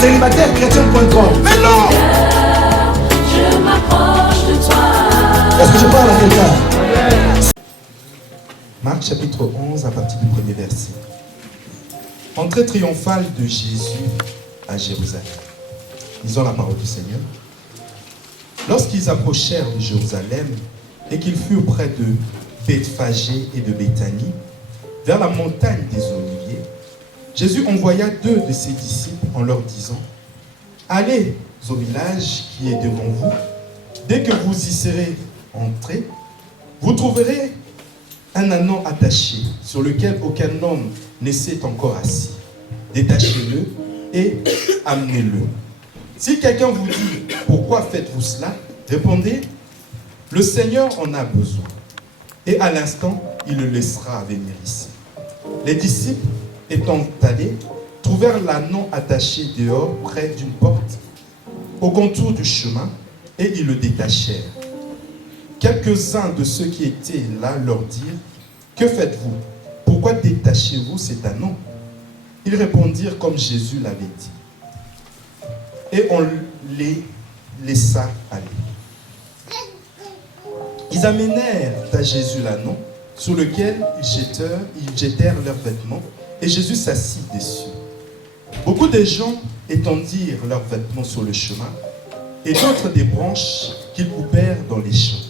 célibatairechrétien.com. Mais non! Je m'approche de toi. Est-ce que je parle à quelqu'un? Marc chapitre 11 à partir du premier verset. Entrée triomphale de Jésus à Jérusalem. Lisons la parole du Seigneur. Lorsqu'ils approchèrent de Jérusalem et qu'ils furent près de Bethphagée et de Béthanie, vers la montagne des Oliviers, Jésus envoya 2 de ses disciples en leur disant: allez au village qui est devant vous. Dès que vous y serez entrés, vous trouverez un ânon attaché sur lequel aucun homme ne s'est encore assis. Détachez-le et amenez-le. Si quelqu'un vous dit: pourquoi faites-vous cela? Répondez: le Seigneur en a besoin. Et à l'instant, il le laissera venir ici. Les disciples, étant allés, trouvèrent l'ânon attaché dehors près d'une porte, au contour du chemin, et ils le détachèrent. Quelques-uns de ceux qui étaient là leur dirent: que faites-vous? Pourquoi détachez-vous cet ânon? Ils répondirent comme Jésus l'avait dit. Et on les laissa aller. Ils amenèrent à Jésus l'ânon, sur lequel ils jetèrent leurs vêtements, et Jésus s'assit dessus. Beaucoup de gens étendirent leurs vêtements sur le chemin, et d'autres des branches qu'ils coupèrent dans les champs.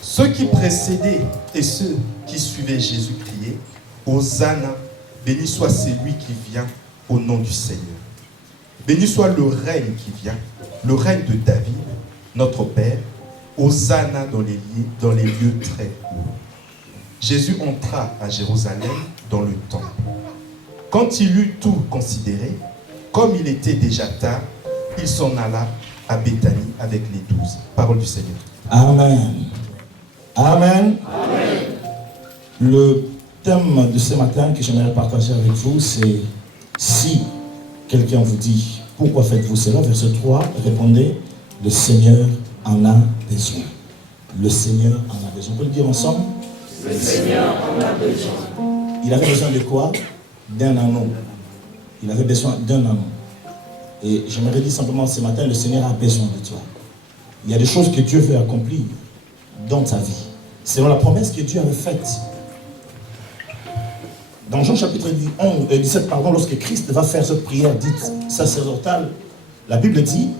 Ceux qui précédaient et ceux qui suivaient Jésus criaient: Hosanna, béni soit celui qui vient au nom du Seigneur. Béni soit le règne qui vient, le règne de David, notre Père. Hosanna dans les lieux très hauts. Jésus entra à Jérusalem dans le temple. Quand il eut tout considéré, comme il était déjà tard, il s'en alla à Béthanie avec les 12. Parole du Seigneur. Amen. Amen. Amen. Le thème de ce matin que j'aimerais partager avec vous, c'est: si quelqu'un vous dit pourquoi faites-vous cela, verset 3, répondez: le Seigneur en a besoin. Le Seigneur en a besoin. On peut le dire ensemble? Le Seigneur en a besoin. Il avait besoin de quoi? D'un ânon. Il avait besoin d'un ânon. Et j'aimerais dire simplement ce matin: le Seigneur a besoin de toi. Il y a des choses que Dieu veut accomplir dans ta vie, selon la promesse que Dieu avait faite. Dans Jean chapitre 17, lorsque Christ va faire cette prière dite sacerdotale, la Bible dit,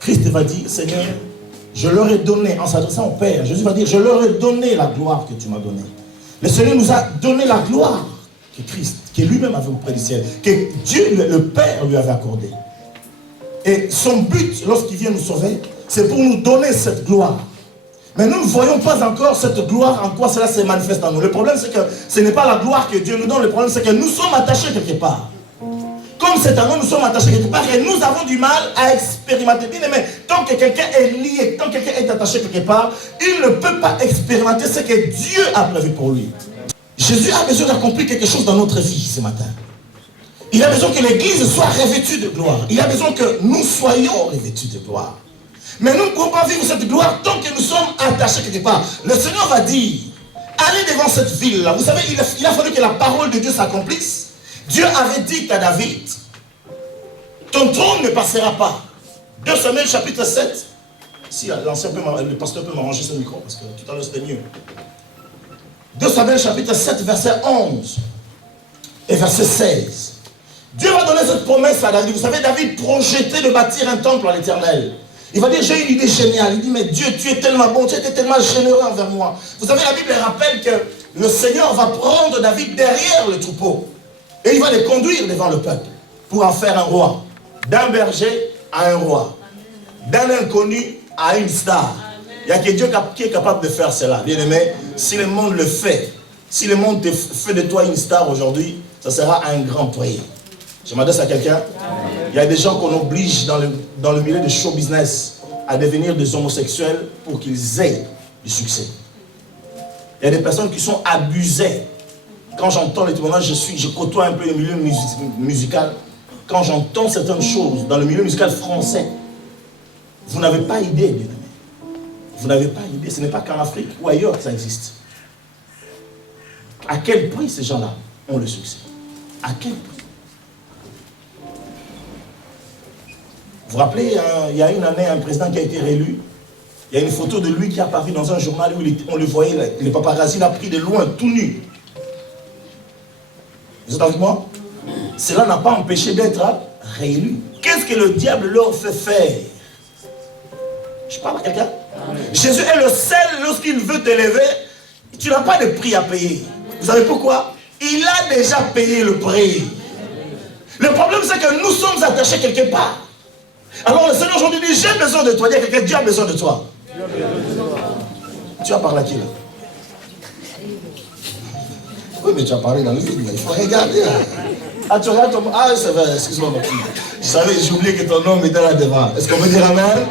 Christ va dire: Seigneur, je leur ai donné, en s'adressant au Père, Jésus va dire: je leur ai donné la gloire que tu m'as donnée. Le Seigneur nous a donné la gloire que Christ, que lui-même avait auprès du ciel, que Dieu, le Père, lui avait accordée. Et son but, lorsqu'il vient nous sauver, c'est pour nous donner cette gloire. Mais nous ne voyons pas encore cette gloire, en quoi cela se manifeste en nous. Le problème, c'est que ce n'est pas la gloire que Dieu nous donne. Le problème, c'est que nous sommes attachés quelque part. Comme cet amour, nous sommes attachés quelque part et nous avons du mal à expérimenter. Bien aimé, tant que quelqu'un est lié, tant que quelqu'un est attaché quelque part, il ne peut pas expérimenter ce que Dieu a prévu pour lui. Jésus a besoin d'accomplir quelque chose dans notre vie ce matin. Il a besoin que l'Église soit revêtue de gloire. Il a besoin que nous soyons revêtus de gloire. Mais nous ne pouvons pas vivre cette gloire tant que nous sommes attachés quelque part. Le Seigneur va dire: allez devant cette ville-là. Vous savez, il a fallu que la parole de Dieu s'accomplisse. Dieu avait dit à David: ton trône ne passera pas. 2 Samuel chapitre 7. Si le pasteur peut m'arranger ce micro, parce que tout à l'heure c'était mieux. 2 Samuel chapitre 7, verset 11 et verset 16. Dieu va donner cette promesse à David. Vous savez, David projetait de bâtir un temple à l'Éternel. Il va dire: j'ai une idée géniale. Il dit: mais Dieu, tu es tellement bon, tu étais tellement généreux envers moi. Vous savez, la Bible rappelle que le Seigneur va prendre David derrière le troupeau. Et il va les conduire devant le peuple pour en faire un roi. D'un berger à un roi. D'un inconnu à une star. Il n'y a que Dieu qui est capable de faire cela. Bien aimé, si le monde le fait, si le monde fait de toi une star aujourd'hui, ça sera un grand prix. Je m'adresse à quelqu'un. Il y a des gens qu'on oblige dans le milieu du show business à devenir des homosexuels pour qu'ils aient du succès. Il y a des personnes qui sont abusées. Quand j'entends les témoignages, je côtoie un peu le milieu musical. Quand j'entends certaines choses dans le milieu musical français, vous n'avez pas idée, bien aimé. Vous n'avez pas idée. Ce n'est pas qu'en Afrique ou ailleurs que ça existe. À quel prix ces gens-là ont le succès? À quel prix? Vous vous rappelez, il y a une année, un président qui a été réélu. Il y a une photo de lui qui est apparue dans un journal où on le voyait, les paparazzi l'ont pris de loin, tout nu. Vous êtes avec moi? Cela n'a pas empêché d'être réélu. Qu'est-ce que le diable leur fait faire? Je parle à quelqu'un? Jésus est le seul, lorsqu'il veut t'élever, tu n'as pas de prix à payer. Vous savez pourquoi? Il a déjà payé le prix. Le problème, c'est que nous sommes attachés quelque part. Alors le Seigneur aujourd'hui dit, j'ai besoin de toi. Il y a quelqu'un, Dieu a besoin de toi. Tu as parlé à qui là? Oui, mais tu as parlé dans le vide, il faut regarder. Ah, tu regardes ton... Ah, c'est vrai, excuse-moi ma fille. Je savais, j'ai oublié que ton nom était là devant. Est-ce qu'on peut dire amen?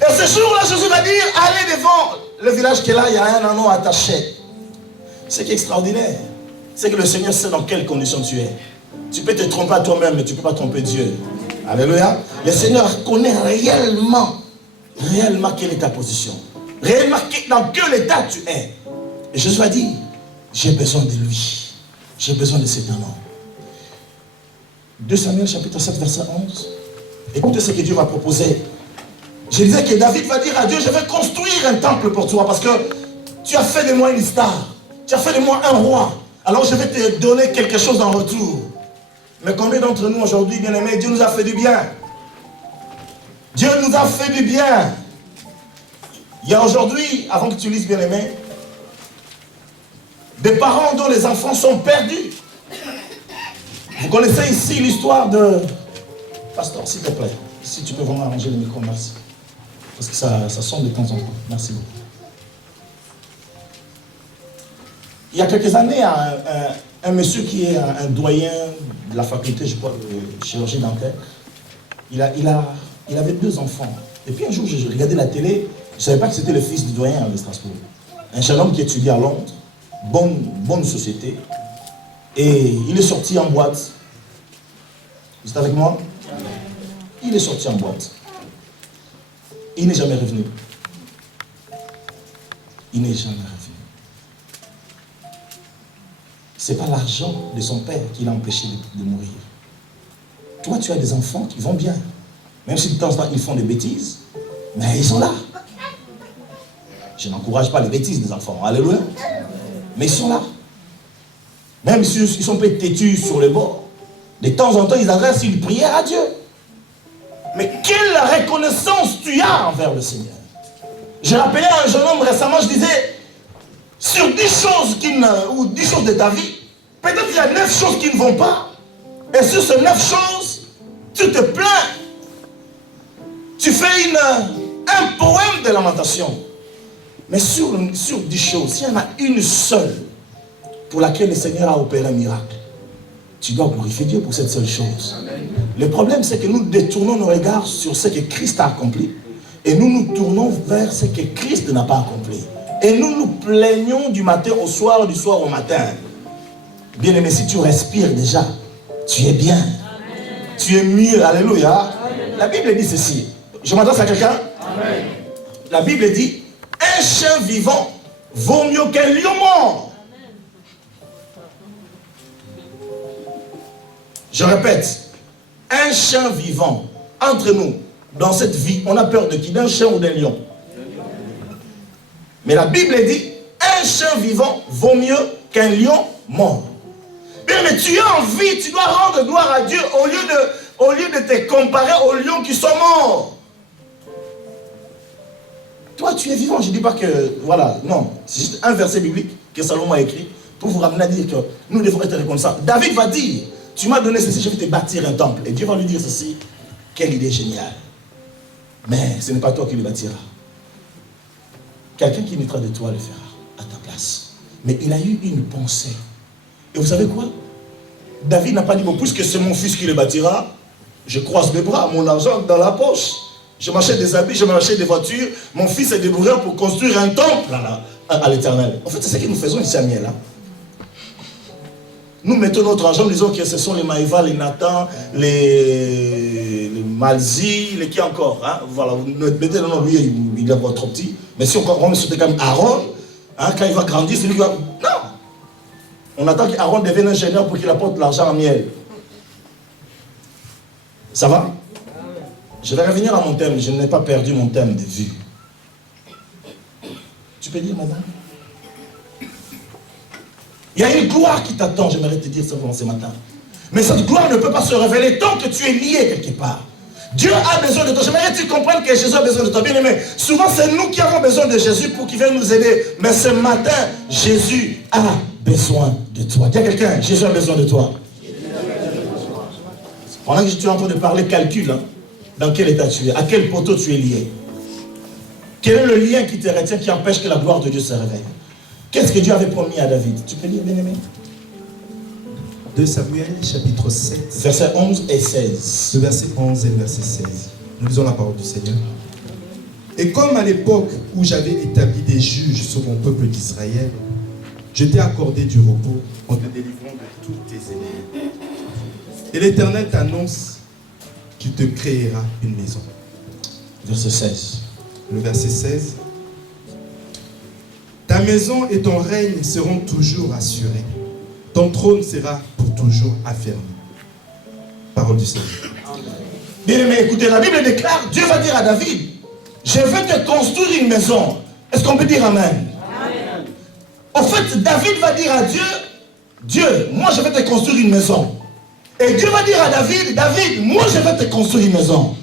Et ce jour-là, Jésus va dire, allez devant le village qui est là, il y a un anneau attaché. Ce qui est extraordinaire, c'est que le Seigneur sait dans quelles conditions tu es. Tu peux te tromper à toi-même, mais tu ne peux pas tromper Dieu. Alléluia. Le Seigneur connaît réellement quelle est ta position. Réellement dans quel état tu es. Et Jésus va dire, j'ai besoin de lui. J'ai besoin de cet anneau. 2 Samuel chapitre 7 verset 11. Écoutez ce que Dieu va proposer. Je disais que David va dire à Dieu, je vais construire un temple pour toi parce que tu as fait de moi une star. Tu as fait de moi un roi. Alors je vais te donner quelque chose en retour. Mais combien d'entre nous aujourd'hui, bien aimés, Dieu nous a fait du bien. Dieu nous a fait du bien. Il y a aujourd'hui, avant que tu lises, bien aimé, des parents dont les enfants sont perdus. Vous connaissez ici l'histoire de... Pasteur, s'il te plaît, si tu peux vraiment arranger le micro, merci. Parce que ça sonne de temps en temps. Merci beaucoup. Il y a quelques années, un monsieur qui est un doyen de la faculté, je crois, de chirurgie dentaire, il avait 2 enfants. Et puis un jour, je regardais la télé, je ne savais pas que c'était le fils du doyen de Strasbourg. Un jeune homme qui étudie à Londres, bonne société, et il est sorti en boîte. Vous êtes avec moi? Il est sorti en boîte. Il n'est jamais revenu. Il n'est jamais revenu. Ce n'est pas l'argent de son père qui l'a empêché de mourir. Toi, tu as des enfants qui vont bien. Même si de temps en temps, ils font des bêtises, mais ils sont là. Je n'encourage pas les bêtises des enfants. Alléluia. Mais ils sont là. Même si ils sont peut-être têtus sur les bords, de temps en temps, ils adressent une prière à Dieu. Mais quelle reconnaissance tu as envers le Seigneur. J'ai rappelé à un jeune homme récemment, je disais, sur 10 choses ou 10 choses de ta vie, peut-être il y a 9 choses qui ne vont pas. Et sur ces 9 choses, tu te plains. Tu fais un poème de lamentation. Mais sur 10 choses, s'il y en a une seule pour laquelle le Seigneur a opéré un miracle, tu dois glorifier Dieu pour cette seule chose. Le problème, c'est que nous détournons nos regards sur ce que Christ a accompli et nous nous tournons vers ce que Christ n'a pas accompli. Et nous nous plaignons du matin au soir, du soir au matin. Bien aimé, si tu respires déjà, tu es bien. Amen. Tu es mieux. Alléluia. Amen. La Bible dit ceci. Je m'adresse à quelqu'un. La Bible dit, un chien vivant vaut mieux qu'un lion mort. Je répète, un chien vivant, entre nous, dans cette vie, on a peur de qui? D'un chien ou d'un lion? Mais la Bible dit, un chien vivant vaut mieux qu'un lion mort. Bien, mais tu as envie, tu dois rendre gloire à Dieu au lieu de te comparer aux lions qui sont morts. Toi, tu es vivant. Je ne dis pas que, voilà, non. C'est juste un verset biblique que Salomon a écrit pour vous ramener à dire que nous devons être reconnaissants. David va dire, tu m'as donné ceci, je vais te bâtir un temple. Et Dieu va lui dire ceci, quelle idée géniale. Mais ce n'est pas toi qui le bâtiras. Quelqu'un qui naîtra de toi le fera à ta place. Mais il a eu une pensée. Et vous savez quoi? David n'a pas dit, bon, puisque c'est mon fils qui le bâtira, je croise mes bras, mon argent dans la poche. Je m'achète des habits, je m'achète des voitures. Mon fils est débrouillé pour construire un temple à l'Éternel. En fait, c'est ce que nous faisons ici à Miel. Hein? Nous mettons notre argent, nous disons que ce sont les Maïva, les Nathan, les Malzi, les qui encore. Hein? Voilà, vous mettez le nom, lui, il est encore trop petit. Mais si on met sur comme Aaron, hein, quand il va grandir, c'est lui qui va... Non! On attend qu'Aaron devienne ingénieur pour qu'il apporte l'argent à Miel. Ça va? Je vais revenir à mon thème. Je n'ai pas perdu mon thème de vue. Tu peux dire, madame? Il y a une gloire qui t'attend, j'aimerais te dire simplement ce matin. Mais cette gloire ne peut pas se révéler tant que tu es lié quelque part. Dieu a besoin de toi. J'aimerais que tu comprennes que Jésus a besoin de toi. Bien aimé, souvent c'est nous qui avons besoin de Jésus pour qu'il vienne nous aider. Mais ce matin, Jésus a besoin de toi. Dis à quelqu'un, Jésus a besoin de toi. Pendant que tu es en train de parler, calcule. Hein, dans quel état tu es, à quel poteau tu es lié. Quel est le lien qui te retient, qui empêche que la gloire de Dieu se réveille? Qu'est-ce que Dieu avait promis à David? Tu peux lire, bien-aimé? 2 Samuel, chapitre 7. Versets 11 et 16. Le verset 11 et le verset 16. Nous lisons la parole du Seigneur. Et comme à l'époque où j'avais établi des juges sur mon peuple d'Israël, je t'ai accordé du repos en te délivrant de tous tes ennemis. Et l'Éternel t'annonce qu'il te créera une maison. Verset 16. Le verset 16. Ta maison et ton règne seront toujours assurés. Ton trône sera pour toujours affermi. Parole du Seigneur. Bien aimé, écoutez, la Bible déclare, Dieu va dire à David, je vais te construire une maison. Est-ce qu'on peut dire amen? Amen. En fait, David va dire à Dieu, Dieu, moi je vais te construire une maison. Et Dieu va dire à David, David, moi je vais te construire une maison.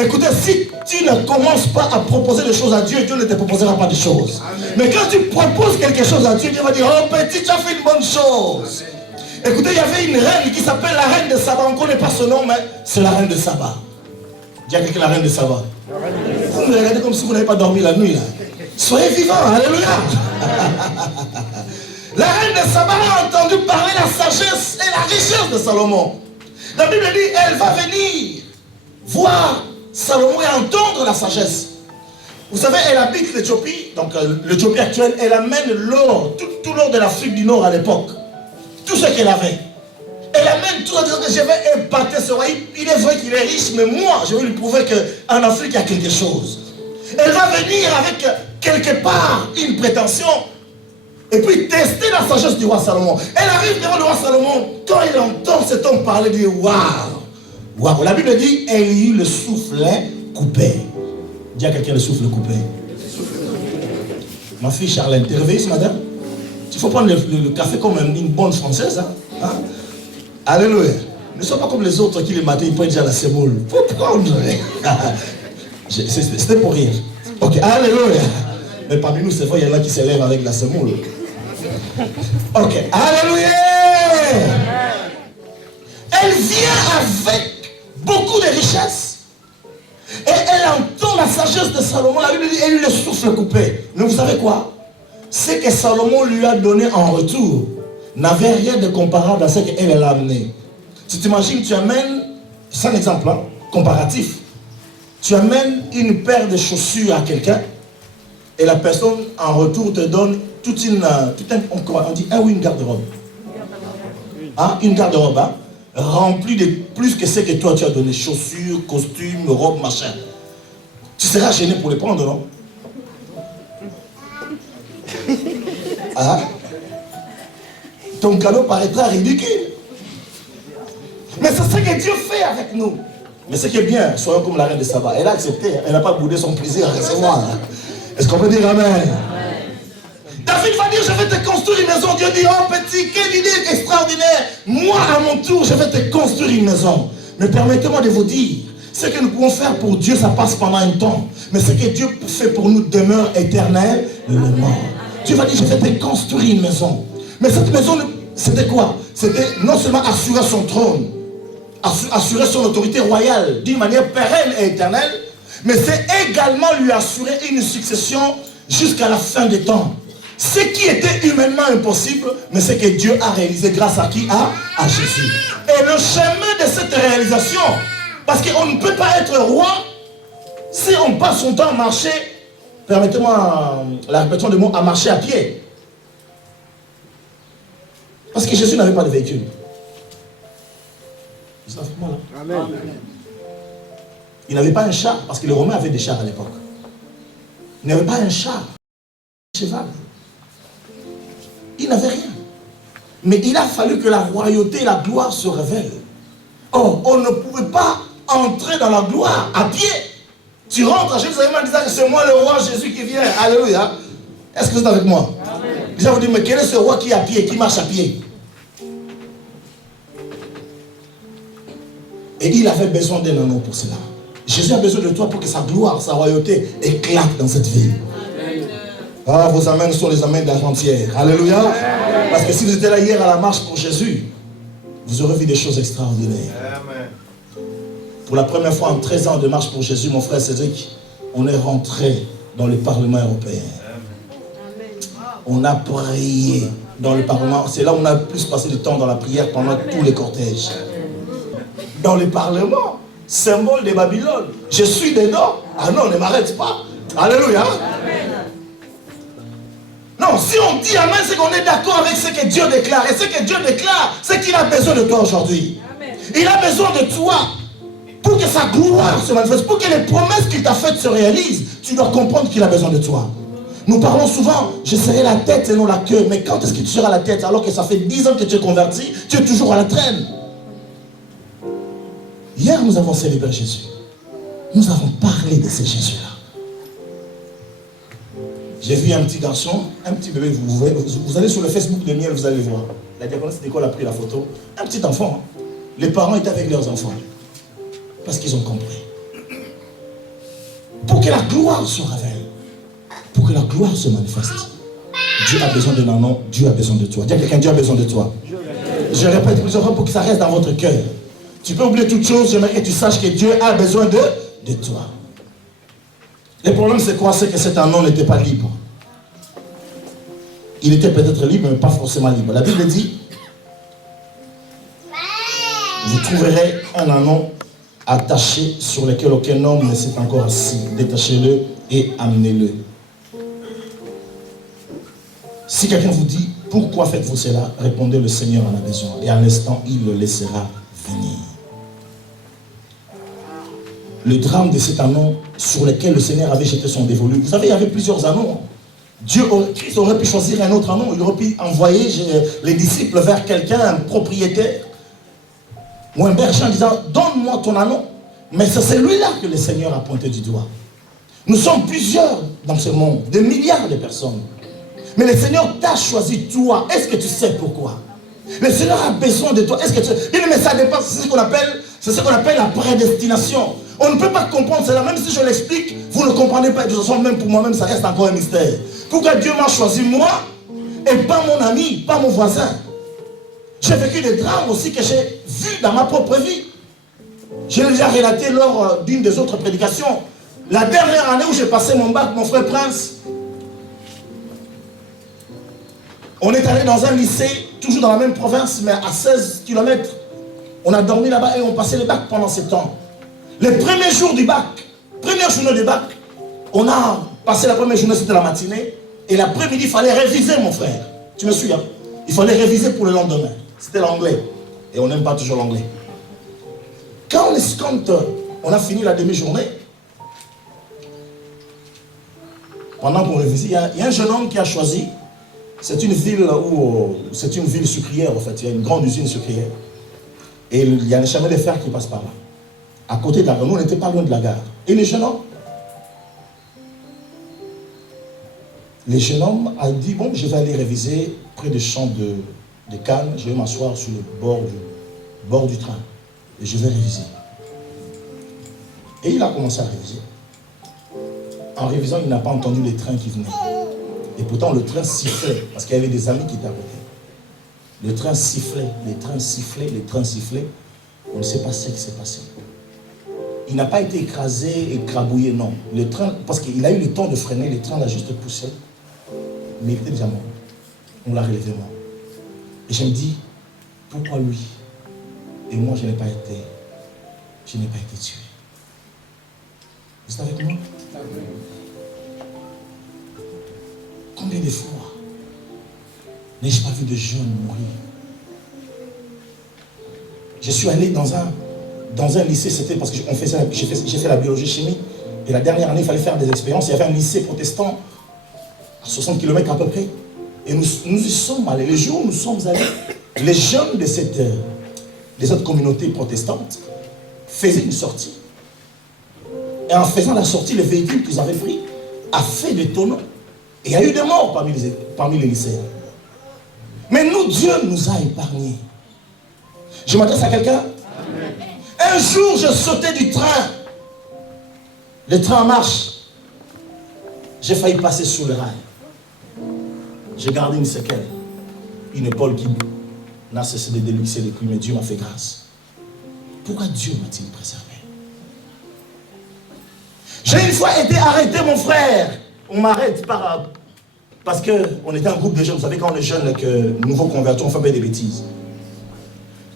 Écoutez, si tu ne commences pas à proposer des choses à Dieu, Dieu ne te proposera pas des choses. Amen. Mais quand tu proposes quelque chose à Dieu, Dieu va dire, oh petit, tu as fait une bonne chose. Amen. Écoutez, il y avait une reine qui s'appelle la reine de Saba. On ne connaît pas son nom, mais c'est la reine de Saba. Dis à quelqu'un la reine de Saba. Vous me regardez comme si vous n'avez pas dormi la nuit là. Soyez vivants, alléluia. La reine de Saba a entendu parler de la sagesse et la richesse de Salomon. La Bible dit, elle va venir voir Salomon et entendre la sagesse. Vous savez, elle habite l'Éthiopie, donc l'Éthiopie actuelle, elle amène l'or, tout l'or de l'Afrique du Nord à l'époque. Tout ce qu'elle avait. Elle amène tout en disant que je vais épater ce roi. Il est vrai qu'il est riche, mais moi, je vais lui prouver qu'en Afrique, il y a quelque chose. Elle va venir avec quelque part une prétention et puis tester la sagesse du roi Salomon. Elle arrive devant le roi Salomon. Quand il entend cet homme parler, il dit waouh, waouh. La Bible dit elle eut le soufflet coupé. Dis à quelqu'un le souffle coupé. Ma fille Charlène, t'es réveillée ce matin? Il faut prendre le café comme une bonne française. Hein? Alléluia. Ne sois pas comme les autres qui le matin ils prennent déjà la sémoule. Il faut prendre. C'était pour rire. Ok, alléluia. Mais parmi nous, c'est vrai, il y en a qui s'élèvent avec la semoule. Ok, alléluia. Elle vient avec beaucoup de richesses. Et elle entend la sagesse de Salomon. La Bible dit, elle lui le souffle coupé. Mais vous savez quoi? Ce que Salomon lui a donné en retour n'avait rien de comparable à ce qu'elle a amené. Si tu imagines, tu amènes, c'est un exemple comparatif. Tu amènes une paire de chaussures à quelqu'un et la personne en retour te donne on dit une garde-robe. Hein, une garde-robe, hein, remplie de plus que ce que toi tu as donné. Chaussures, costumes, robes, machin. Tu seras gêné pour les prendre, non? Ah, ton cadeau paraîtra ridicule. Mais c'est ce que Dieu fait avec nous. Mais ce qui est bien, soyons comme la reine de Saba. Elle a accepté, elle n'a pas boudé son plaisir à recevoir. Est-ce qu'on peut dire amen? Amen. David va dire, je vais te construire une maison. Dieu dit, oh petit, quelle idée extraordinaire. Moi, à mon tour, je vais te construire une maison. Mais permettez-moi de vous dire, ce que nous pouvons faire pour Dieu, ça passe pendant un temps. Mais ce que Dieu fait pour nous demeure éternellement. Dieu va dire, je vais te construire une maison. Mais cette maison, c'était quoi? C'était non seulement assurer son trône, assurer son autorité royale d'une manière pérenne et éternelle, mais c'est également lui assurer une succession jusqu'à la fin des temps. Ce qui était humainement impossible, mais c'est que Dieu a réalisé grâce à qui? À Jésus. Et le chemin de cette réalisation, parce qu'on ne peut pas être roi si on passe son temps à marcher, permettez-moi la répétition du mot, à marcher à pied. Parce que Jésus n'avait pas de véhicule. Amen. Il n'avait pas un char, parce que les Romains avaient des chars à l'époque. Il n'avait pas un char, un cheval. Il n'avait rien. Mais il a fallu que la royauté et la gloire se révèlent. Or, on ne pouvait pas entrer dans la gloire à pied. Tu rentres à Jérusalem en disant que c'est moi le roi Jésus qui vient. Alléluia. Est-ce que vous êtes avec moi? Déjà vous dites, mais quel est ce roi qui est à pied, qui marche à pied? Et il avait besoin d'un anneau pour cela. Jésus a besoin de toi pour que sa gloire, sa royauté éclate dans cette ville. Ah, vos amens sont les amens d'avant-hier. Alléluia. Parce que si vous étiez là hier à la marche pour Jésus, vous aurez vu des choses extraordinaires. Pour la première fois en 13 ans de marche pour Jésus, mon frère Cédric, on est rentré dans le Parlement européen. On a prié dans le Parlement. C'est là où on a le plus passé de temps dans la prière pendant tous les cortèges. Dans le Parlement, symbole de Babylone. Je suis dedans. Ah non, ne m'arrête pas. Alléluia. Non, si on dit Amen, c'est qu'on est d'accord avec ce que Dieu déclare. Et ce que Dieu déclare, c'est qu'il a besoin de toi aujourd'hui. Il a besoin de toi pour que sa gloire se manifeste, pour que les promesses qu'il t'a faites se réalisent. Tu dois comprendre qu'il a besoin de toi. Nous parlons souvent, je serai la tête et non la queue. Mais quand est-ce que tu seras la tête alors que ça fait 10 ans que tu es converti, tu es toujours à la traîne? Hier, nous avons célébré Jésus. Nous avons parlé de ce Jésus-là. J'ai vu un petit garçon, un petit bébé, vous allez sur le Facebook de Miel, vous allez voir. La diaconesse d'école a pris la photo. Un petit enfant. Hein. Les parents étaient avec leurs enfants. Parce qu'ils ont compris. Pour que la gloire se révèle, pour que la gloire se manifeste, Dieu a besoin d'un anneau, Dieu a besoin de toi. Dis à quelqu'un, Dieu a besoin de toi. Je répète plusieurs fois pour que ça reste dans votre cœur. Tu peux oublier toute chose, j'aimerais que tu saches que Dieu a besoin de toi. Le problème c'est quoi? C'est que cet anneau n'était pas libre. Il était peut-être libre, mais pas forcément libre. La Bible dit, vous trouverez un anneau attaché sur lequel aucun homme ne s'est encore assis. Détachez-le et amenez-le. Si quelqu'un vous dit, pourquoi faites-vous cela? Répondez, le Seigneur en a besoin. Et à l'instant, il le laissera venir. Le drame de cet anneau sur lequel le Seigneur avait jeté son dévolu. Vous savez, il y avait plusieurs anneaux. Christ aurait pu choisir un autre anneau. Il aurait pu envoyer les disciples vers quelqu'un, un propriétaire ou un berger en disant, donne-moi ton anneau. Mais c'est celui-là que le Seigneur a pointé du doigt. Nous sommes plusieurs dans ce monde, des milliards de personnes. Mais le Seigneur t'a choisi toi. Est-ce que tu sais pourquoi? Le Seigneur a besoin de toi. Est-ce que tu... Il dit, mais ça dépend, c'est ce qu'on appelle la prédestination. On ne peut pas comprendre cela, même si je l'explique, vous ne comprenez pas. De toute façon, même pour moi-même, ça reste encore un mystère. Pourquoi Dieu m'a choisi moi et pas mon ami, pas mon voisin? J'ai vécu des drames aussi que j'ai vus dans ma propre vie. Je l'ai déjà relaté lors d'une des autres prédications. La dernière année où j'ai passé mon bac, mon frère Prince, on est allé dans un lycée, toujours dans la même province, mais à 16 km. On a dormi là-bas et on passait le bac pendant 7 ans. Les premiers jours du bac, première journée du bac, on a passé la première journée, c'était la matinée, et l'après-midi, il fallait réviser, mon frère. Tu me suis, hein? Il fallait réviser pour le lendemain. C'était l'anglais. Et on n'aime pas toujours l'anglais. Quand on a fini la demi-journée, pendant qu'on révisait, il y a un jeune homme qui a choisi. C'est une ville c'est une ville sucrière en fait, il y a une grande usine sucrière. Et il y a un chemin de fer qui passe par là. À côté de la gare, nous on n'était pas loin de la gare. Et le jeune homme a dit, bon, je vais aller réviser près des champs de canne, je vais m'asseoir sur le bord du train. Et je vais réviser. Et il a commencé à réviser. En révisant, il n'a pas entendu les trains qui venaient. Et pourtant, le train sifflait, parce qu'il y avait des amis qui étaient à côté. Le train sifflait, les trains sifflaient, les trains sifflaient. On ne sait pas ce qui s'est passé. Il n'a pas été écrasé, écrabouillé, non. Le train, parce qu'il a eu le temps de freiner, le train l'a juste poussé. Mais il était déjà mort. On l'a relevé mort. Et je me dis, pourquoi lui? Et moi, je n'ai pas été tué. Vous êtes avec moi? Combien de fois n'ai-je pas vu de jeunes mourir? Je suis allé dans un lycée, c'était parce que j'ai fait la biologie-chimie, et la dernière année, il fallait faire des expériences. Il y avait un lycée protestant à 60 km à peu près, et nous y sommes allés. Les jours où nous sommes allés, les jeunes des autres communautés protestantes faisait une sortie. Et en faisant la sortie, le véhicule qu'ils avaient pris a fait des tonneaux. Et il y a eu des morts parmi les lycéens. Mais nous, Dieu nous a épargnés. Je m'adresse à quelqu'un. Un jour, je sautais du train. Le train en marche. J'ai failli passer sous le rail. J'ai gardé une séquelle. Une épaule qui n'a cessé de déluxer depuis, mais Dieu m'a fait grâce. Pourquoi Dieu m'a-t-il préservé? J'ai une fois été arrêté, mon frère. On m'arrête parce qu'on était un groupe de jeunes. Vous savez, quand on est jeune, que nouveau converti, on fait pas des bêtises.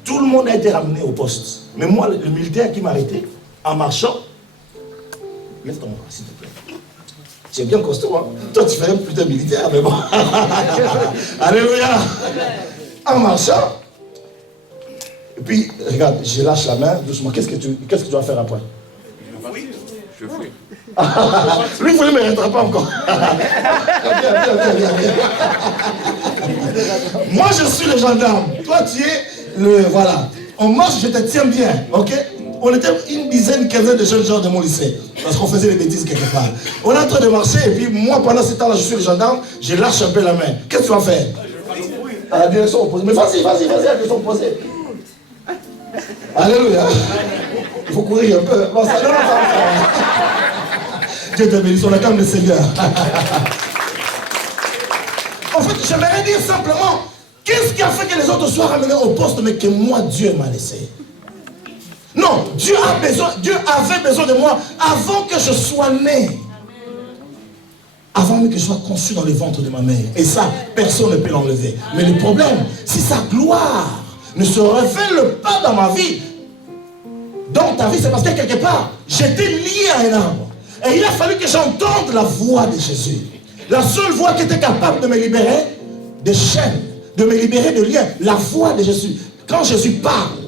Tout le monde a été ramené au poste. Mais moi, le militaire qui m'a arrêté, en marchant, lève ton bras, s'il te plaît. Tu es bien costaud, hein? Toi, tu fais plutôt militaire, mais bon. Alléluia. En marchant. Et puis, regarde, je lâche la main doucement. Qu'est-ce que tu dois faire après? Je fuis. Lui, vous ne me rattrapez pas encore. Bien. Moi, je suis le gendarme. Toi, tu es le... Voilà. On marche, je te tiens bien, ok? On était une dizaine, quinzaine de jeunes gens de mon lycée. Parce qu'on faisait des bêtises quelque part. On est en train de marcher, et puis moi, pendant ce temps-là, je suis le gendarme, je lâche un peu la main. Qu'est-ce que tu vas faire? À la direction opposée. Mais vas-y, à la direction opposée. Alléluia. Il faut courir un peu. Non, ça. Dieu te bénisse, on acclame le Seigneur. En fait, j'aimerais dire simplement, qu'est-ce qui a fait que les autres soient ramenés au poste, mais que moi, Dieu m'a laissé? Non, Dieu avait besoin de moi avant que je sois né. Avant même que je sois conçu dans le ventre de ma mère. Et ça, personne ne peut l'enlever. Mais le problème, si sa gloire ne se révèle pas dans ma vie, dans ta vie, c'est parce que quelque part, j'étais lié à un arbre. Et il a fallu que j'entende la voix de Jésus. La seule voix qui était capable de me libérer des chaînes, de me libérer de liens. La voix de Jésus. Quand Jésus parle,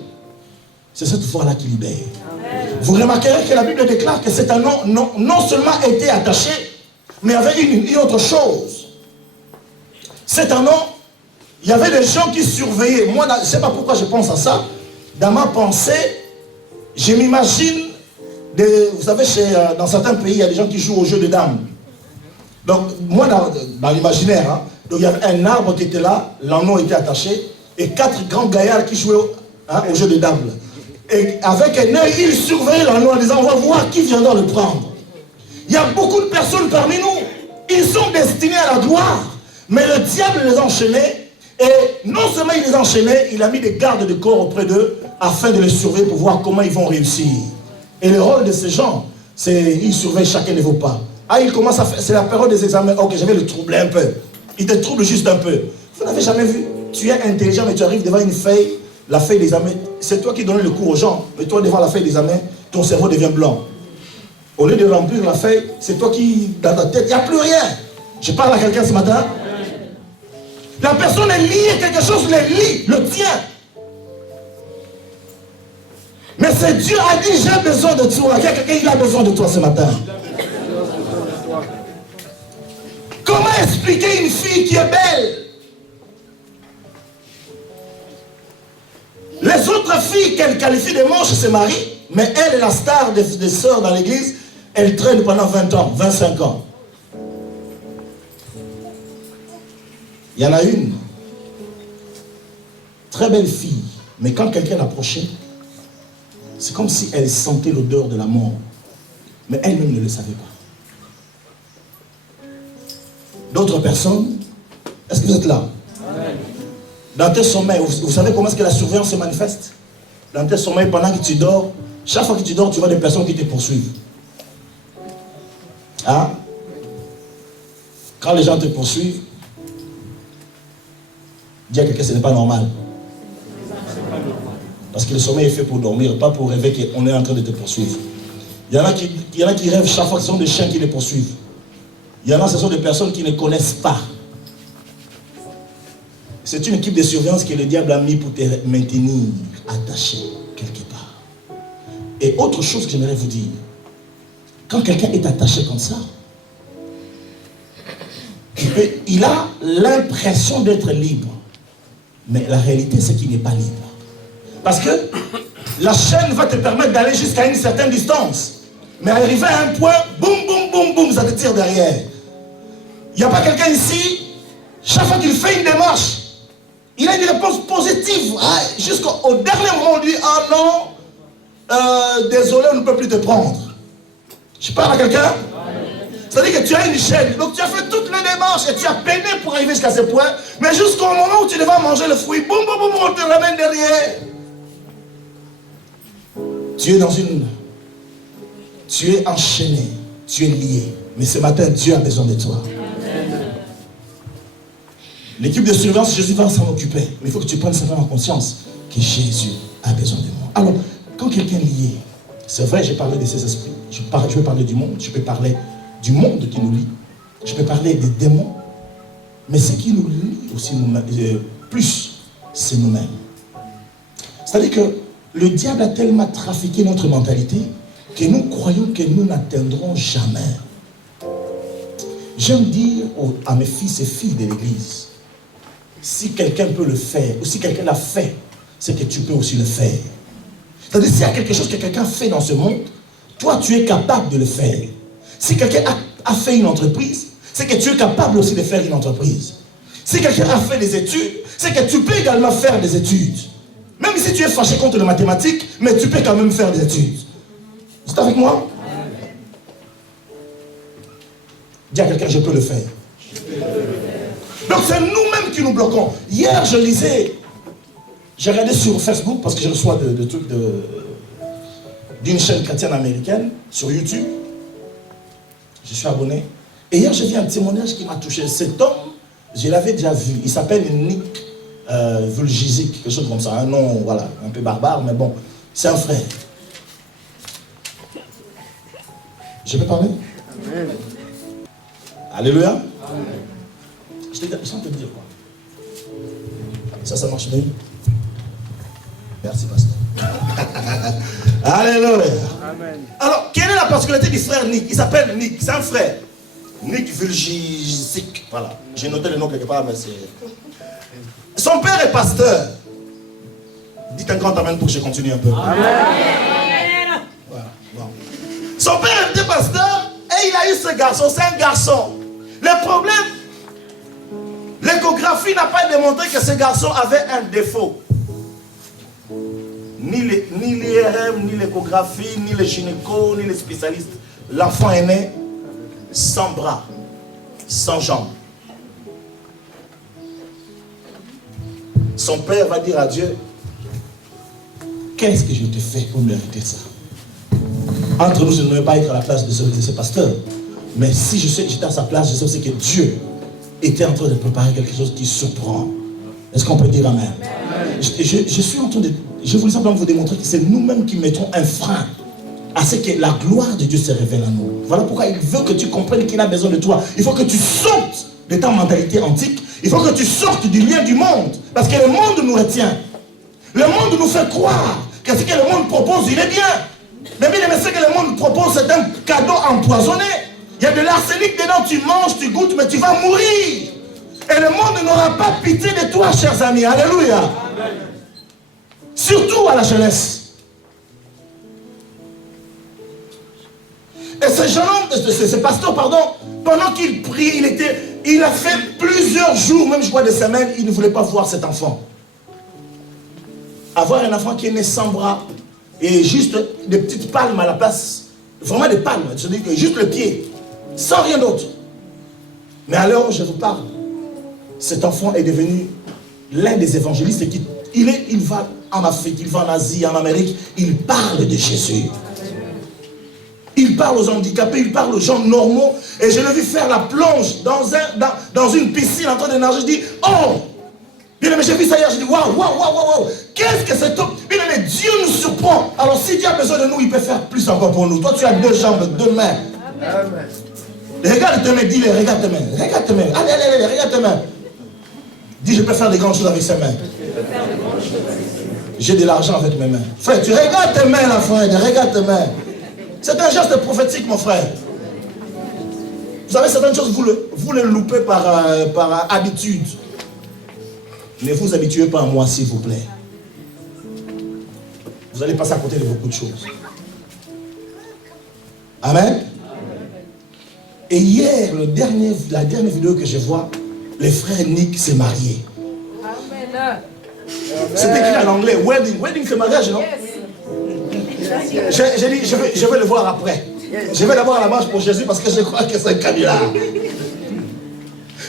c'est cette voix-là qui libère. Amen. Vous remarquerez que la Bible déclare que cet anneau non seulement était attaché, mais avait une autre chose. Cet anneau, il y avait des gens qui surveillaient. Moi, je ne sais pas pourquoi je pense à ça. Dans ma pensée, je m'imagine, vous savez, dans certains pays, il y a des gens qui jouent au jeu de dames. Donc, moi, dans l'imaginaire, hein, donc, il y avait un arbre qui était là, l'anneau était attaché, et 4 grands gaillards qui jouaient au jeu de dames. Et avec un œil, ils surveillaient l'anneau en disant, on va voir qui viendra le prendre. Il y a beaucoup de personnes parmi nous, ils sont destinés à la gloire, mais le diable les a enchaînés, et non seulement il les a enchaînés, il a mis des gardes de corps auprès d'eux, afin de les surveiller pour voir comment ils vont réussir. Et le rôle de ces gens, c'est ils surveillent chacun de vos pas. Ah, il commence à faire, c'est la période des examens, ok, je vais le troubler un peu. Il te trouble juste un peu. Vous n'avez jamais vu? Tu es intelligent, mais tu arrives devant une feuille, la feuille d'examen, c'est toi qui donnes le cours aux gens, mais toi devant la feuille d'examen, ton cerveau devient blanc. Au lieu de remplir la feuille, c'est toi qui, dans ta tête, il n'y a plus rien. Je parle à quelqu'un ce matin. La personne est liée, quelque chose le lie, le tient. Mais c'est Dieu a dit, j'ai besoin de toi. Quelqu'un, il a besoin de toi ce matin. Comment expliquer une fille qui est belle? Les autres filles qu'elle qualifie de manches se marient, mais elle est la star des sœurs dans l'église. Elle traîne pendant 20 ans, 25 ans. Il y en a une, très belle fille, mais quand quelqu'un l'approchait, c'est comme si elle sentait l'odeur de la mort. Mais elle-même ne le savait pas. D'autres personnes, est-ce que vous êtes là? Amen. Dans tes sommeils, vous savez comment est-ce que la surveillance se manifeste? Dans tes sommeils, pendant que tu dors, chaque fois que tu dors, tu vois des personnes qui te poursuivent. Hein? Quand les gens te poursuivent, dis à quelqu'un que ce n'est pas normal. Parce que le sommeil est fait pour dormir, pas pour rêver qu'on est en train de te poursuivre. Il y en a qui rêvent chaque fois que ce sont des chiens qui les poursuivent. Il y en a, ce sont des personnes qui ne connaissent pas. C'est une équipe de surveillance que le diable a mis pour te maintenir attaché quelque part. Et autre chose que j'aimerais vous dire, quand quelqu'un est attaché comme ça, il a l'impression d'être libre. Mais la réalité, c'est qu'il n'est pas libre. Parce que La chaîne va te permettre d'aller jusqu'à une certaine distance. Mais arrivé à un point, boum, boum, boum, boum, ça te tire derrière. Il n'y a pas quelqu'un ici, chaque fois qu'il fait une démarche, il a une réponse positive. Ah, jusqu'au dernier moment, on lui dit, ah non, désolé, on ne peut plus te prendre. Je parle à quelqu'un? C'est-à-dire que tu as une chaîne, donc tu as fait toutes les démarches et tu as peiné pour arriver jusqu'à ce point, mais jusqu'au moment où tu devais manger le fruit, boum, boum, boum, on te ramène derrière. Tu es enchaîné, tu es lié, mais ce matin, Dieu a besoin de toi. L'équipe de surveillance, Jésus va s'en occuper, mais il faut que tu prennes simplement conscience que Jésus a besoin de moi. Alors, quand quelqu'un est lié, c'est vrai, j'ai parlé de ces esprits, je peux parler du monde, je peux parler du monde qui nous lie, je peux parler des démons, mais ce qui nous lie aussi plus, c'est nous-mêmes. C'est-à-dire que le diable a tellement trafiqué notre mentalité que nous croyons que nous n'atteindrons jamais. J'aime dire à mes fils et filles de l'église, si quelqu'un peut le faire, ou si quelqu'un l'a fait, c'est que tu peux aussi le faire. C'est-à-dire, s'il y a quelque chose que quelqu'un fait dans ce monde, toi, tu es capable de le faire. Si quelqu'un a fait une entreprise, c'est que tu es capable aussi de faire une entreprise. Si quelqu'un a fait des études, c'est que tu peux également faire des études. Même si tu es fâché contre les mathématiques, mais tu peux quand même faire des études. C'est avec moi? Dis à quelqu'un, je peux le faire. Donc c'est nous-mêmes qui nous bloquons. Hier, je lisais, j'ai regardé sur Facebook, parce que je reçois des trucs d'une chaîne chrétienne américaine, sur YouTube. Je suis abonné. Et hier, j'ai vu un témoignage qui m'a touché. Cet homme, je l'avais déjà vu. Il s'appelle Nick Vujicic, quelque chose comme ça. Un nom, voilà, un peu barbare, mais bon, c'est un frère. Je peux parler? Amen. Alléluia. Amen. Je sens te dire quoi? Ça marche bien? Merci, pasteur. Alléluia. Amen. Alors, quelle est la particularité du frère Nick? Il s'appelle Nick, c'est un frère. Nick Vujicic, voilà. J'ai noté le nom quelque part, mais c'est... Son père est pasteur. Dites un grand amen pour que je continue un peu. Amen. Voilà. Bon. Son père était pasteur et il a eu ce garçon. C'est un garçon. Le problème, l'échographie n'a pas démontré que ce garçon avait un défaut. Ni l'IRM, ni l'échographie, ni les gynécos, ni les spécialistes. L'enfant est né sans bras, sans jambes. Son père va dire à Dieu, qu'est-ce que je te fais pour mériter ça? Entre nous, je ne vais pas être à la place de ce pasteur. Mais si j'étais à sa place, je sais aussi que Dieu était en train de préparer quelque chose qui surprend. Est-ce qu'on peut dire amen? Je suis en train de... Je voulais simplement vous démontrer que c'est nous-mêmes qui mettons un frein à ce que la gloire de Dieu se révèle à nous. Voilà pourquoi il veut que tu comprennes qu'il a besoin de toi. Il faut que tu sortes de ta mentalité antique. Il faut que tu sortes du lien du monde. Parce que le monde nous retient. Le monde nous fait croire que ce que le monde propose, il est bien. Mais bien, ce que le monde propose, c'est un cadeau empoisonné. Il y a de l'arsenic dedans, tu manges, tu goûtes, mais tu vas mourir. Et le monde n'aura pas pitié de toi, chers amis. Alléluia. Amen. Surtout à la jeunesse. Et ce jeune homme, ce pasteur, pardon, pendant qu'il prie, il a fait plusieurs jours, même je crois des semaines, il ne voulait pas voir cet enfant. Avoir un enfant qui est né sans bras et juste des petites palmes à la place, vraiment des palmes, je dis que juste le pied, sans rien d'autre. Mais à l'heure où je vous parle, cet enfant est devenu l'un des évangélistes qui il va en Afrique, il va en Asie, en Amérique, il parle de Jésus. Il parle aux handicapés, il parle aux gens normaux. Et je l'ai vu faire la plonge dans une piscine en train de nager. Je dis, oh! Bien aimé, j'ai vu ça hier, je dis, waouh, waouh, waouh, waouh! Qu'est-ce que c'est top! Bien aimé, Dieu nous surprend. Alors si Dieu a besoin de nous, il peut faire plus encore pour nous. Toi, tu as 2 jambes, 2 mains. Amen. Regarde tes mains, dis-les, regarde tes mains. Regarde tes mains. Allez, allez, allez, regarde tes mains. Dis, je peux faire des grandes choses avec ces mains. J'ai de l'argent avec mes mains. Frère, tu regardes tes mains là, frère, regarde tes mains. C'est un geste prophétique, mon frère. Vous savez, certaines choses, vous les loupez par habitude. Ne vous habituez pas à moi, s'il vous plaît. vous allez passer à côté de beaucoup de choses. Amen. Et hier, la dernière vidéo que je vois, les frères Nick s'est marié. C'est écrit en anglais, wedding. Wedding, c'est mariage, non? J'ai dit, je vais le voir après. Je vais d'abord à la marche pour Jésus parce que je crois que c'est un canular.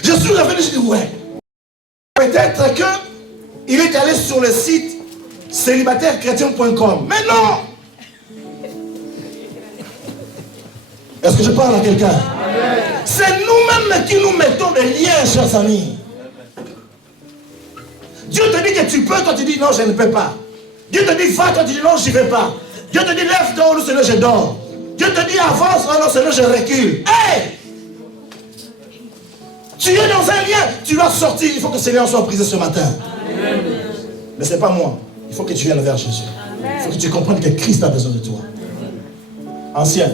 Je suis revenu, je dis, ouais. Peut-être qu'il est allé sur le site célibataireschrétien.com. Mais non! Est-ce que je parle à quelqu'un? C'est nous-mêmes qui nous mettons des liens, chers amis. Dieu te dit que tu peux, toi tu dis non, je ne peux pas. Dieu te dit va, toi tu dis non, je ne vais pas. Dieu te dit lève, dors, Seigneur, je dors. Dieu te dit avance, oh non, Seigneur, je recule. Hey! Tu es dans un lien, tu dois sortir, il faut que le Seigneur soit brisé ce matin. Amen. Mais ce n'est pas moi, il faut que tu viennes vers Jésus. Amen. Il faut que tu comprennes que Christ a besoin de toi. Ancien,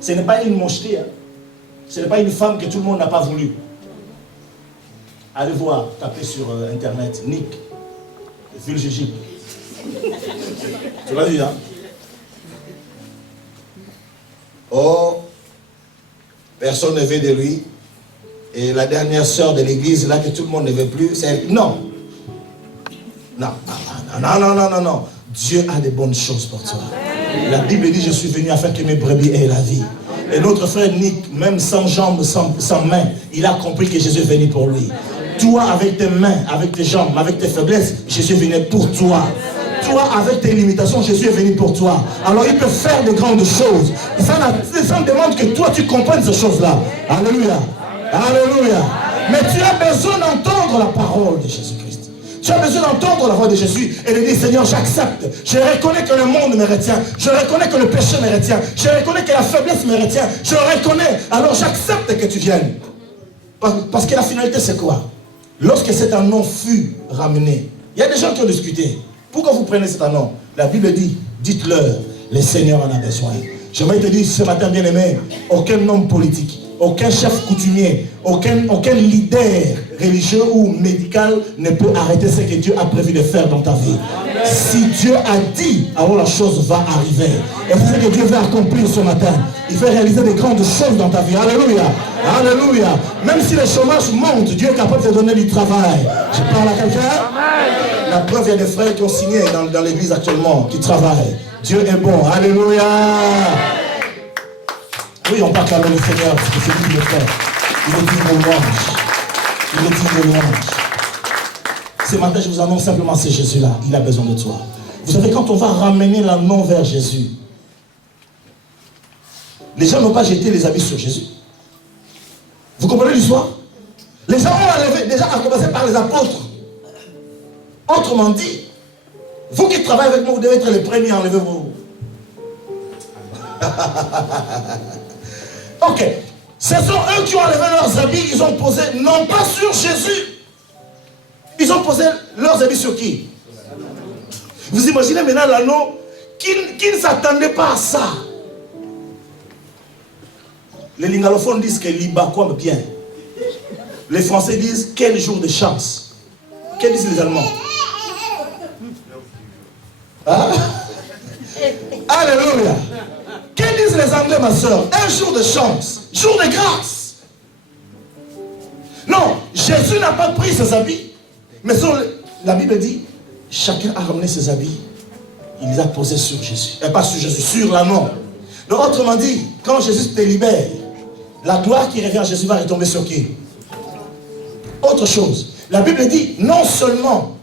ce n'est pas une mocheté, hein. Ce n'est pas une femme que tout le monde n'a pas voulu. Allez voir, tapez sur internet, Nick, Vulgégip. Tu l'as vu, hein? Oh, personne ne veut de lui. Et la dernière sœur de l'église, là, que tout le monde ne veut plus, c'est elle. Non. Non. Dieu a de bonnes choses pour toi. La Bible dit, je suis venu afin que mes brebis aient la vie. Et notre frère Nick, même sans jambes, sans mains, il a compris que Jésus est venu pour lui. Toi, avec tes mains, avec tes jambes, avec tes faiblesses, Jésus est venu pour toi. Toi, avec tes limitations, Jésus est venu pour toi. Alors, il peut faire de grandes choses. Ça demande que toi, tu comprennes ces choses-là. Alléluia. Alléluia. Mais tu as besoin d'entendre la parole de Jésus-Christ. Tu as besoin d'entendre la voix de Jésus et de dire, Seigneur, j'accepte. Je reconnais que le monde me retient. Je reconnais que le péché me retient. Je reconnais que la faiblesse me retient. Je reconnais. Alors, j'accepte que tu viennes. Parce que la finalité, c'est quoi? Lorsque cet anneau fut ramené, il y a des gens qui ont discuté. Pourquoi vous prenez cet anneau? La Bible dit, dites-leur, le Seigneur en a besoin. J'aimerais te dire ce matin, bien-aimé, aucun homme politique, aucun chef coutumier, aucun leader religieux ou médical ne peut arrêter ce que Dieu a prévu de faire dans ta vie. Si Dieu a dit, alors la chose va arriver. Et c'est ce que Dieu veut accomplir ce matin. Il veut réaliser des grandes choses dans ta vie. Alléluia. Alléluia. Même si le chômage monte, Dieu est capable de te donner du travail. Je parle à quelqu'un? La preuve, il y a des frères qui ont signé dans l'église actuellement, qui travaillent. Dieu est bon. Alléluia. Oui, on peut acclamer le Seigneur, parce que c'est lui qui le fait. Il est digne de louange. Il est digne de louange. Ce matin, je vous annonce simplement, c'est Jésus-là. Il a besoin de toi. Vous savez, quand on va ramener l'anneau vers Jésus, les gens n'ont pas jeté les habits sur Jésus. Vous comprenez l'histoire? Les gens ont enlevé, déjà à commencer par les apôtres. Autrement dit, vous qui travaillez avec moi, vous devez être les premiers à enlever vos... Ok. Ce sont eux qui ont enlevé leurs habits, ils ont posé, non pas sur Jésus. Ils ont posé leurs habits sur qui? Vous imaginez maintenant l'anneau qui ne s'attendait pas à ça. Les lingalophones disent que l'Ibakwam bien. Les Français disent quel jour de chance. Qu'est-ce que disent les Allemands? Hein? Alléluia. Qu'est-ce que disent les Anglais, ma soeur? Un jour de chance, jour de grâce. Non, Jésus n'a pas pris ses habits. Mais la Bible dit, chacun a ramené ses habits. Il les a posés sur Jésus. Et pas sur Jésus, sur l'anneau. Donc autrement dit, quand Jésus te libère, la gloire qui revient à Jésus va retomber sur qui? Autre chose. La Bible dit, non seulement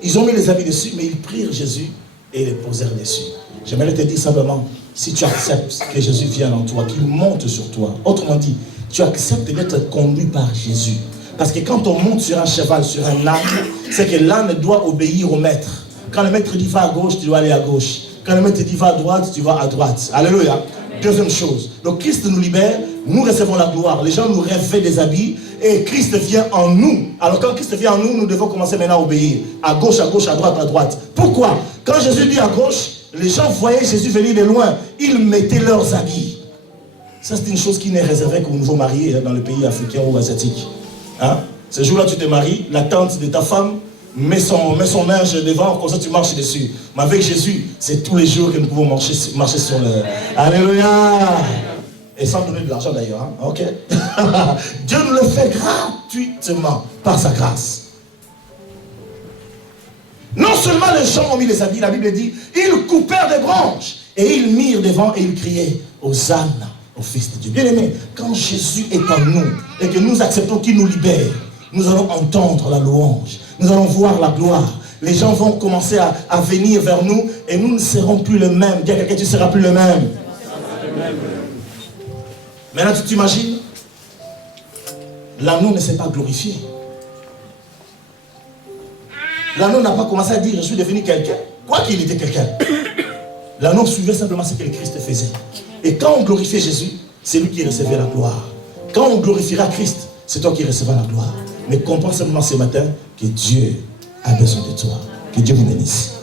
ils ont mis les habits dessus, mais ils prirent Jésus et les posèrent dessus. J'aimerais te dire simplement, si tu acceptes que Jésus vienne en toi, qu'il monte sur toi, autrement dit, tu acceptes d'être conduit par Jésus. Parce que quand on monte sur un cheval, sur un âne, c'est que l'âne doit obéir au maître. Quand le maître dit va à gauche, tu dois aller à gauche. Quand le maître dit va à droite, tu vas à droite. Alléluia. Deuxième chose. Donc Christ nous libère, nous recevons la gloire. Les gens nous revêtent des habits et Christ vient en nous. Alors quand Christ vient en nous, nous devons commencer maintenant à obéir. À gauche, à droite, à droite. Pourquoi? Quand Jésus dit à gauche, les gens voyaient Jésus venir de loin. Ils mettaient leurs habits. Ça, c'est une chose qui n'est réservée qu'aux nouveaux mariés dans les pays africains ou asiatiques. Hein? Ce jour-là, tu te maries, la tante de ta femme mets son linge devant, comme ça tu marches dessus. Mais avec Jésus, c'est tous les jours que nous pouvons marcher sur le... Alléluia. Et sans donner de l'argent d'ailleurs, hein? Ok. Dieu nous le fait gratuitement, par sa grâce. Non seulement les gens ont mis les habits, la Bible dit, ils coupèrent des branches et ils mirent devant et ils criaient, Hosanna au Fils de Dieu. Bien aimé, quand Jésus est en nous et que nous acceptons qu'il nous libère, nous allons entendre la louange, nous allons voir la gloire. Les gens vont commencer à venir vers nous et nous ne serons plus les mêmes. Dis à quelqu'un, tu ne seras plus le même. Maintenant, tu t'imagines, l'agneau ne s'est pas glorifié. L'agneau n'a pas commencé à dire, je suis devenu quelqu'un, quoi qu'il était quelqu'un. L'agneau suivait simplement ce que le Christ faisait. Et quand on glorifiait Jésus, c'est lui qui recevait la gloire. Quand on glorifiera Christ, c'est toi qui recevras la gloire. Mais comprends simplement ce matin que Dieu a besoin de toi. Que Dieu vous bénisse.